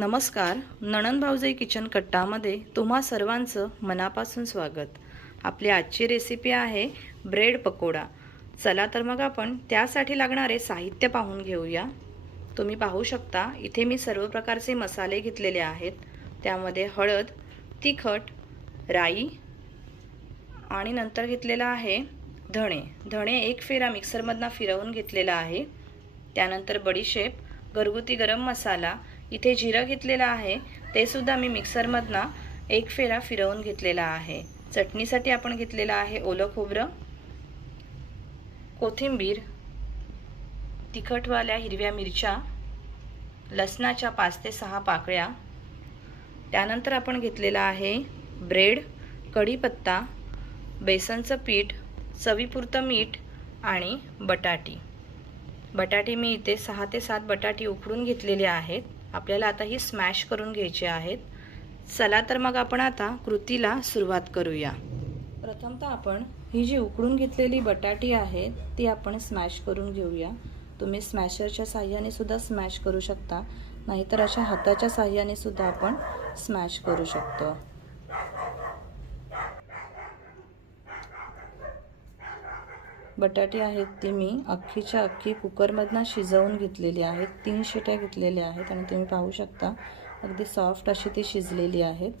नमस्कार. नणंद भाऊजाई किचन कट्टामध्ये तुम्हा सर्वांचं मनापासून स्वागत. आपली आजची रेसिपी आहे ब्रेड पकोडा. चला तर मग आपण त्यासाठी लागणारे साहित्य पाहून घेऊया. तुम्ही पाहू शकता इथे मी सर्व प्रकारचे मसाले घेतलेले आहेत. त्यामध्ये हळद, तिखट, राई आणि नंतर घेतलेला आहे धणे एक फेरा मिक्सरमधनं फिरवून घेतलेला आहे. त्यानंतर बडीशेप, घरगुती गरम मसाला, इथे जिरं घेतलेला आहे, ते सुद्धा मी मिक्सरमधनं एक फेरा फिरवून घेतलेला आहे. चटणीसाठी आपण घेतलेला आहे ओलं खोबरं, कोथिंबीर, तिखटवाल्या हिरव्या मिरच्या, लसणाच्या 5 ते 6 पाकळ्या. त्यानंतर आपण घेतलेला आहे ब्रेड, कढीपत्ता, बेसनचं पीठ, चवीपुरतं मीठ आणि बटाटे मी इथे 6 ते 7 बटाटे उकडून घेतलेले आहेत. आपल्याला आता ही स्मॅश करून घ्यायचे आहेत. चला तर मग आपण आता कृतीला सुरुवात करूया. प्रथमतः आपण ही जी उकडून घेतलेली बटाटी आहेत ती आपण स्मॅश करून घेऊया. तुम्ही स्मॅशरच्या साहाय्याने सुद्धा स्मॅश करू शकता, नाहीतर अशा हाताच्या साहाय्याने सुद्धा आपण स्मॅश करू शकतो. बटाटे आहेत ती मी अख्खीच्या अख्खी कुकरमधनं शिजवून घेतलेली आहेत. 3 शिट्या घेतलेल्या आहेत आणि तुम्ही पाहू शकता अगदी सॉफ्ट अशी ती शिजलेली आहेत.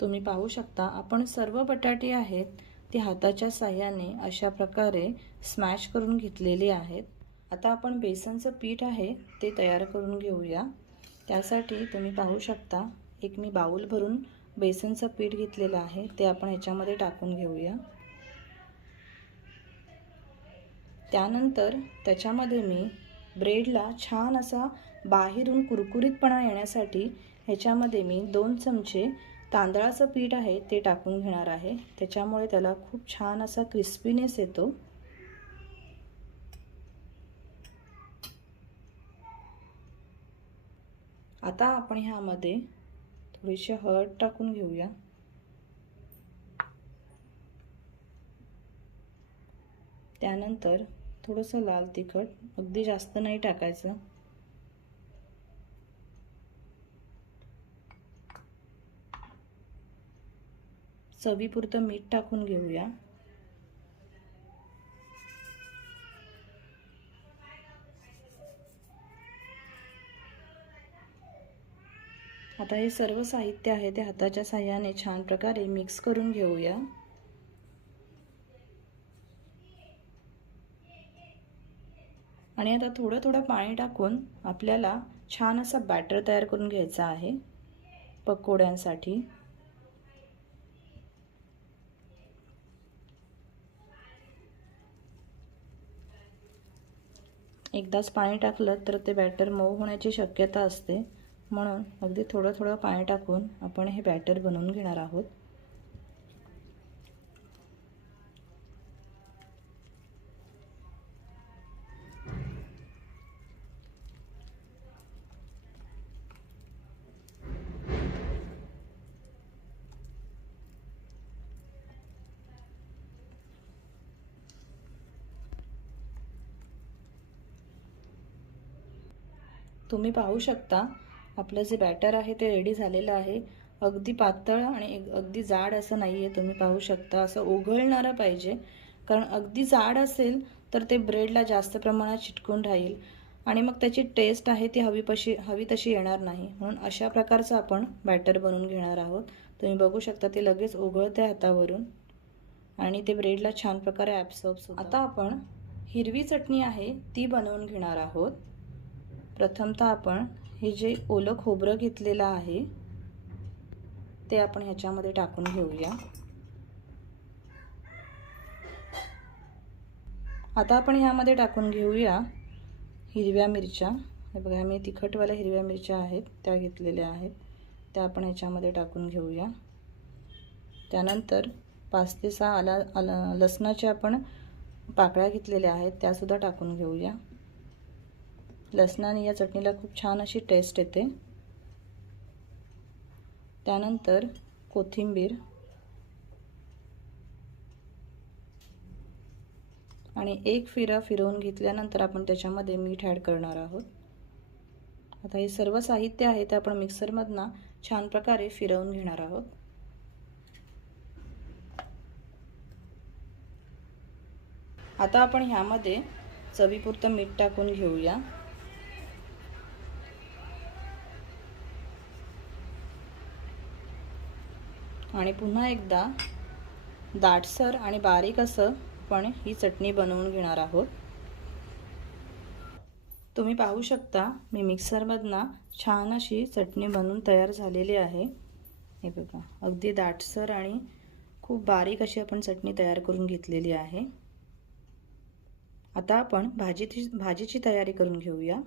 तुम्ही पाहू शकता आपण सर्व बटाटे आहेत ते हाताच्या साहाय्याने अशा प्रकारे स्मॅश करून घेतलेले आहेत. आता आपण बेसनचं पीठ आहे ते तयार करून घेऊया. त्यासाठी तुम्ही पाहू शकता एक मी बाउल भरून बेसनचं पीठ घेतलेलं आहे, ते आपण ह्याच्यामध्ये टाकून घेऊया. त्यानंतर त्याच्यामध्ये मी ब्रेडला छान असा बाहेरून कुरकुरीतपणा येण्यासाठी ह्याच्यामध्ये मी 2 चमचे तांदळाचं पीठ आहे ते टाकून घेणार आहे. त्याच्यामुळे त्याला खूप छान असा क्रिस्पीनेस येतो. आता आपण ह्यामध्ये थोडीशी हळद टाकून घेऊया. त्यानंतर थोडंसं लाल तिखट, अगदी जास्त नाही टाकायचं. चवीपुरतं मीठ टाकून घेऊया. आता हे सर्व साहित्य आहे ते हाताच्या साहाय्याने छान प्रकारे मिक्स करून घेऊया. आणि आता थोडं पाणी टाकून आपल्याला छान असा बॅटर तयार करून घ्यायचा आहे पकोड्यांसाठी. एकदाच पाणी टाकलं तर ते बॅटर मऊ होण्याची शक्यता असते, म्हणून अगदी थोडं पाणी टाकून आपण हे बॅटर बनवून घेणार आहोत. तुम्ही पाहू शकता आपलं जे बॅटर आहे ते रेडी झालेलं आहे. अगदी पातळ आणि अगदी जाड असं नाही आहे. तुम्ही पाहू शकता असं ओघळणारं पाहिजे, कारण अगदी जाड असेल तर ते ब्रेडला जास्त प्रमाणात चिटकून राहील आणि मग त्याची टेस्ट आहे ती हवी तशी येणार नाही. म्हणून अशा प्रकारचं आपण बॅटर बनवून घेणार आहोत. तुम्ही बघू शकता ते लगेच ओघळते हातावरून आणि ते ब्रेडला छान प्रकारे ॲब्सॉर्ब होतं. आता आपण हिरवी चटणी आहे ती बनवून घेणार आहोत. प्रथमतः आपण हे जे ओलं खोबरं घेतलेलं आहे ते आपण ह्याच्यामध्ये टाकून घेऊया. आता आपण ह्यामध्ये टाकून घेऊया हिरव्या मिरच्या. हे बघा मी तिखटवाल्या हिरव्या मिरच्या आहेत त्या घेतलेल्या आहेत. त्या आपण ह्याच्यामध्ये टाकून घेऊया। त्यानंतर 5 ते 6 लसणाच्या आपण पाकळ्या घेतलेल्या आहेत त्यासुद्धा टाकून घेऊया। लसणाने या चटणीला खूप छान अशी टेस्ट येते। त्यानंतर कोथिंबीर आणि एक फिरा फिरवून घेतल्यानंतर आपण त्याच्यामध्ये मीठ ॲड करणार आहोत। आता हे सर्व साहित्य आहे ते आपण मिक्सरमधनं छान प्रकारे फिरवून घेणार आहोत। आता आपण ह्यामध्ये चवीपुरतं मीठ टाकून घेऊया। आणि पुन्हा एकदा दाटसर आणि बारीक असं आपण ही चटणी बनवून घेणार आहोत। तुम्ही पाहू शकता मी मिक्सरमधनं छान अशी चटणी बनवून तयार झालेली आहे। हे बघा, अगदी दाटसर आणि खूप बारीक अशी आपण चटणी तयार करून घेतलेली आहे। आता आपण भाजीची तयारी करून घेऊया।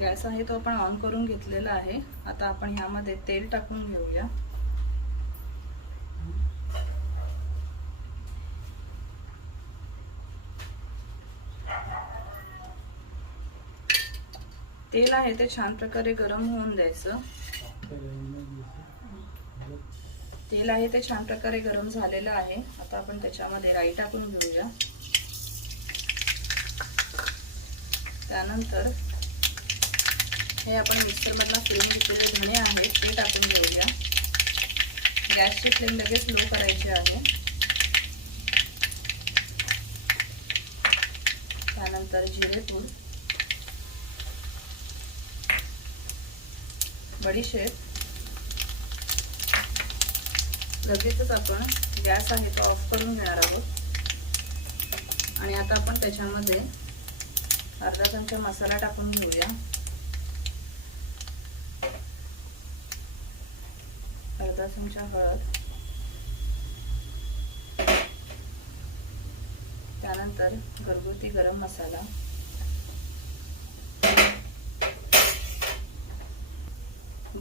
गॅस आहे तो आपण ऑन करून घेतलेला आहे। आता आपण ह्यामध्ये तेल टाकून घेऊया। तेल आहे ते छान प्रकारे गरम होऊन द्यायचं। तेल आहे ते छान प्रकारे गरम झालेलं आहे। आता आपण त्याच्यामध्ये राई टाकून घेऊया। त्यानंतर हे आपण मिक्सरमधनं फिरवून घेतलेले धणे आहेत ते टाकून घेऊया। गॅसची फ्लेम लगेच लो करायची आहे। त्यानंतर जिरेपूड, बडीशेप, लगेचच आपण गॅस आहे तो ऑफ करून घेणार आहोत। आणि आता आपण त्याच्यामध्ये अर्धा चमचा मसाला टाकून घेऊया। अर्धा चमचा हळद, त्यानंतर घरगुती गरम मसाला,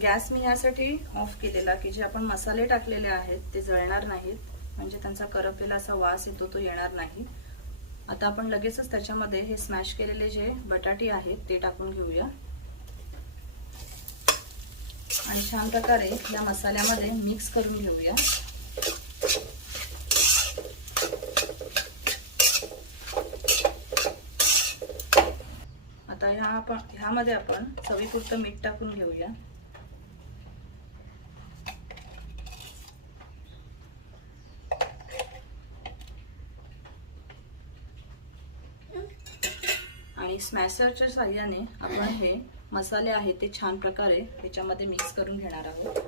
गॅस मी यासाठी ऑफ केलेला की जे आपण मसाले टाकलेले आहेत ते जळणार नाहीत, म्हणजे त्यांचा करपलेला असा वास येतो तो येणार नाही। आता आपण लगेचच त्याच्यामध्ये हे स्मॅश केलेले जे बटाटे आहेत ते टाकून घेऊया आणि छान प्रकारे या मसाल्यामध्ये मिक्स करून घेऊया। आता ह्यामध्ये आपण चवीपुरतं मीठ टाकून घेऊया। आणि स्मॅशरच्या साहाय्याने आपण हे मसाले आहेत ते छान प्रकारे त्याच्यामध्ये मिक्स करून घेणार आहोत।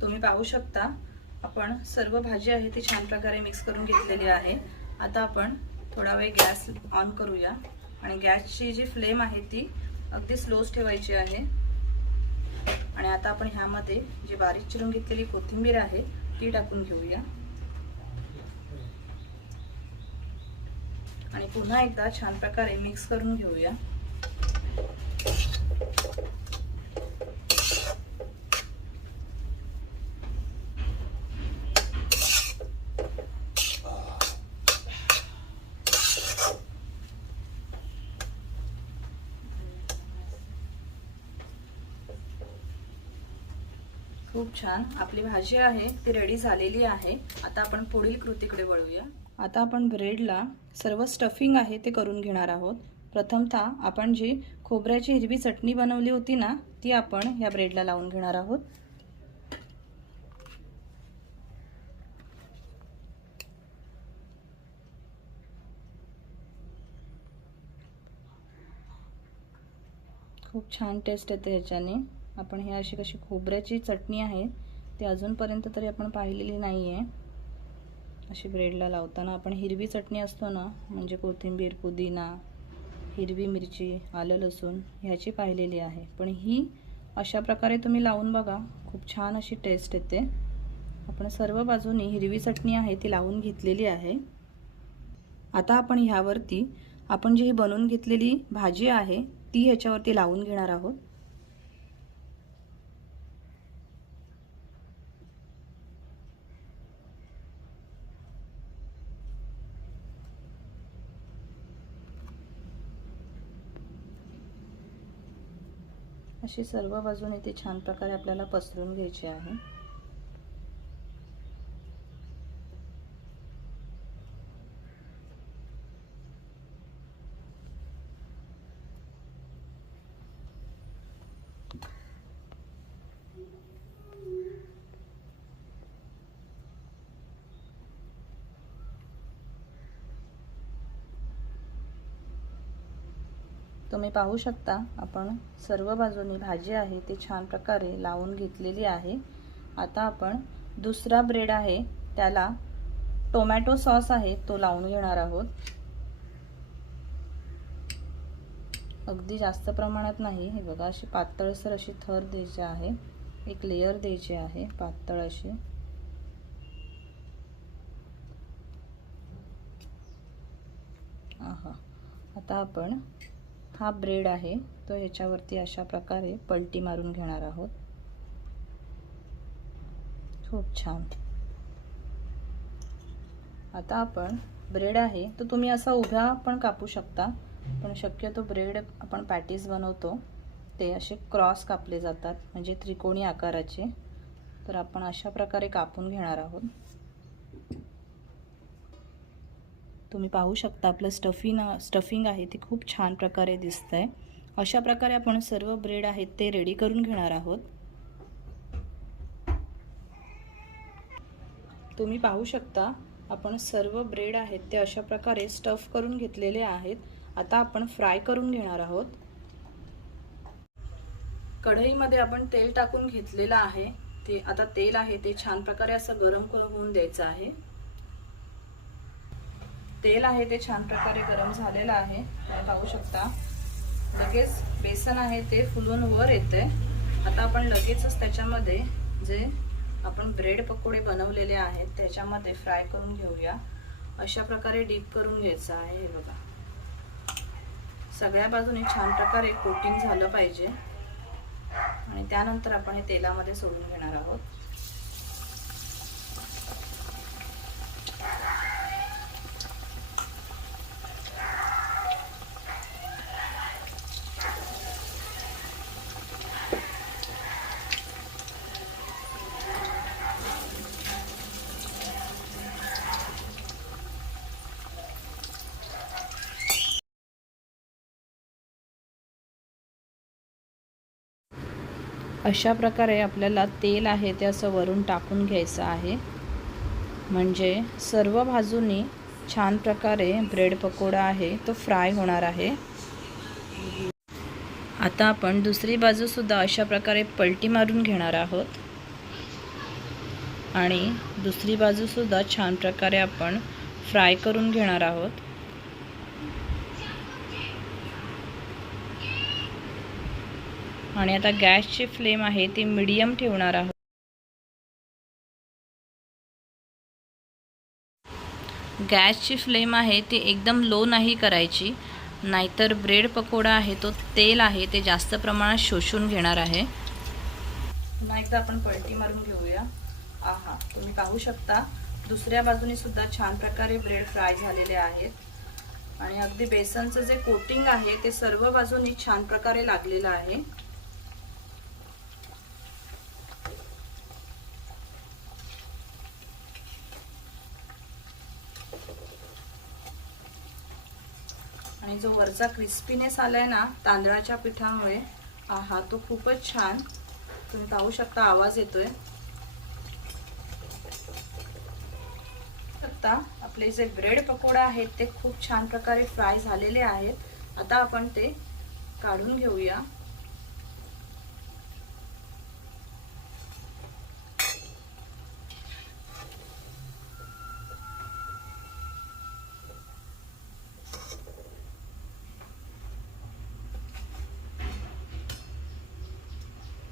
तुम्ही पाहू शकता आपण सर्व भाजी आहे ती छान प्रकारे मिक्स करून घेतलेली आहे। आता आपण थोडा वेळ गॅस ऑन करूया आणि गॅसची जी फ्लेम आहे ती अगदी स्लोच ठेवायची आहे। आणि आता आपण ह्यामध्ये जी बारीक चिरून घेतलेली कोथिंबीर आहे ती टाकून घेऊया आणि पुन्हा एकदा छान प्रकारे मिक्स करून घेऊया। खूप छान आपली भाजी आहे ती रेडी झालेली आहे। आता आपण पुढील कृतीकडे वळूया। आता आपण ब्रेडला सर्व स्टफिंग आहे ते करून घेणार आहोत। प्रथमतः आपण जी खोबऱ्याची हिरवी चटणी बनवली होती ना ती आपण या ब्रेडला लावून घेणार आहोत। खूप छान टेस्ट येते ह्याच्याने। आपण ही अशी कशी खोबऱ्याची चटणी आहे ती अजूनपर्यंत तरी आपण पाहिलेली नाही आहे। अशी ब्रेडला लावताना आपण हिरवी चटणी असतो ना, म्हणजे कोथिंबीर, पुदिना, हिरवी मिरची, आलं लसूण ह्याची पाहिलेली आहे, पण ही अशा प्रकारे तुम्ही लावून बघा, खूप छान अशी टेस्ट येते। आपण सर्व बाजूनी हिरवी चटणी आहे ती लावून घेतलेली आहे। आता आपण ह्यावरती आपण जी बनवून घेतलेली भाजी आहे ती ह्याच्यावरती लावून घेणार आहोत। अशी सर्व बाजूने ते छान प्रकारे आपल्याला पसरून घ्यायचे आहे। तुम्ही पाहू शकता आपण सर्व बाजूनी भाजी आहे ती छान प्रकारे लावून घेतलेली आहे। आता आपण दुसरा ब्रेड आहे त्याला टोमॅटो सॉस आहे तो लावून घेणार आहोत। अगदी जास्त प्रमाणात नाही, हे बघा अशी पातळसर अशी थर द्यायची आहे, एक लेयर द्यायची आहे पातळ अशी। आता आपण हा ब्रेड आहे तो ह्याच्यावरती अशा प्रकारे पलटी मारून घेणार आहोत। खूप छान। आता आपण ब्रेड आहे तो तुम्ही असा उभा पण कापू शकता, पण शक्यतो ब्रेड आपण पॅटीस बनवतो ते असे क्रॉस कापले जातात म्हणजे त्रिकोणी आकाराचे, तर आपण अशा प्रकारे कापून घेणार आहोत। तुम्ही पाहू शकता आपलं स्टफिंग आहे ते खूप छान प्रकारे दिसतंय। अशा प्रकारे आपण सर्व ब्रेड आहेत ते रेडी करून घेणार आहोत। तुम्ही पाहू शकता आपण सर्व ब्रेड आहेत ते अशा प्रकारे स्टफ करून घेतलेले आहेत। आता आपण फ्राय करून घेणार आहोत। कढईमध्ये आपण तेल टाकून घेतलेलं आहे, ते आता तेल आहे ते छान प्रकारे असं गरम होऊन द्यायचं आहे। तेल आहे ते छान प्रकारे गरम झालेलं आहे, तुम्ही पाहू शकता लगेच बेसन आहे ते फुलून वर येते। आता आपण लगेचच त्याच्यामध्ये जे आपण ब्रेड पकोडे बनवलेले आहेत त्याच्यामध्ये फ्राय करून घेऊया। अशा प्रकारे डीप करून घ्यायचं आहे। हे बघा सगळ्या बाजूने छान प्रकारे कोटिंग झालं पाहिजे आणि त्यानंतर आपण हे तेलामध्ये सोडून घेणार आहोत। अशा प्रकारे आपल्याला तेल आहे ते असं वरून टाकून घ्यायचं आहे, म्हणजे सर्व बाजूनी छान प्रकारे ब्रेड पकोडा आहे तो फ्राय होणार आहे। आता आपण दुसरी बाजू सुद्धा अशा प्रकारे पलटी मारून घेणार आहोत आणि दुसरी बाजू सुद्धा छान प्रकारे आपण फ्राय करून घेणार आहोत। आणि आता गॅसची फ्लेम आहे ती मीडियम ठेवणार आहोत। गॅसची फ्लेम आहे ती एकदम लो नाही करायची, नाहीतर ब्रेड पकोडा आहे तो तेल आहे ते जास्त प्रमाणात शोषून घेणार आहे। पुन्हा एकदा आपण पलटी मारून घेऊया। तुम्ही पाहू शकता दुसऱ्या बाजूने सुद्धा छान प्रकारे ब्रेड फ्राय झालेले आहेत आणि अगदी बेसनचं जे कोटिंग आहे ते सर्व बाजूनी छान प्रकारे लागलेलं आहे। आणि जो वरचा क्रिस्पीनेस आलाय ना तांदळाच्या पिठामुळे, तो खूपच छान। तुम्ही पाहू शकता आवाज येतोय। आता आपले जे ब्रेड पकोडा आहेत ते खूप छान प्रकारे फ्राय झालेले आहेत। आता आपण ते काढून घेऊया।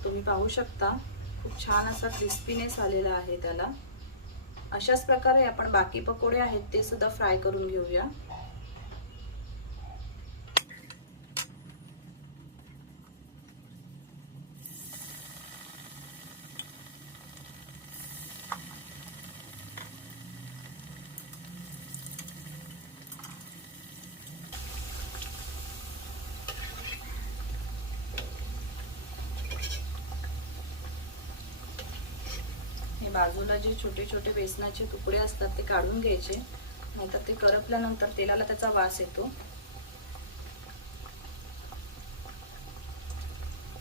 तुम्ही पाहू शकता खूप छान असा क्रिस्पीनेस आलेला आहे त्याला। अशाच प्रकारे आपण बाकी पकोडे आहेत ते सुद्धा फ्राय करून घेऊया। हे बाजूला जे छोटे छोटे बेसनाचे तुकडे असतात ते काढून घ्यायचे, नाहीतर ते करपल्यानंतर तेलाला त्याचा वास येतो।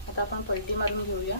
आता आपण पलटी मारून घेऊया।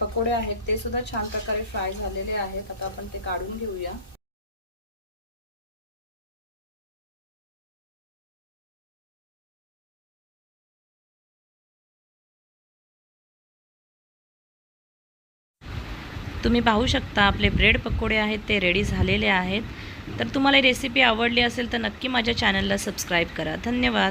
पकोडे आहेत ते सुद्धा छान प्रकारे फ्राय झालेले आहेत। आता आपण ते काढून घेऊया। तुम्ही पाहू शकता आपले ब्रेड पकोडे आहेत ते रेडी झालेले आहेत। तर तुम्हाला ही रेसिपी आवडली असेल तर नक्की माझ्या चॅनलला सबस्क्राईब करा। धन्यवाद।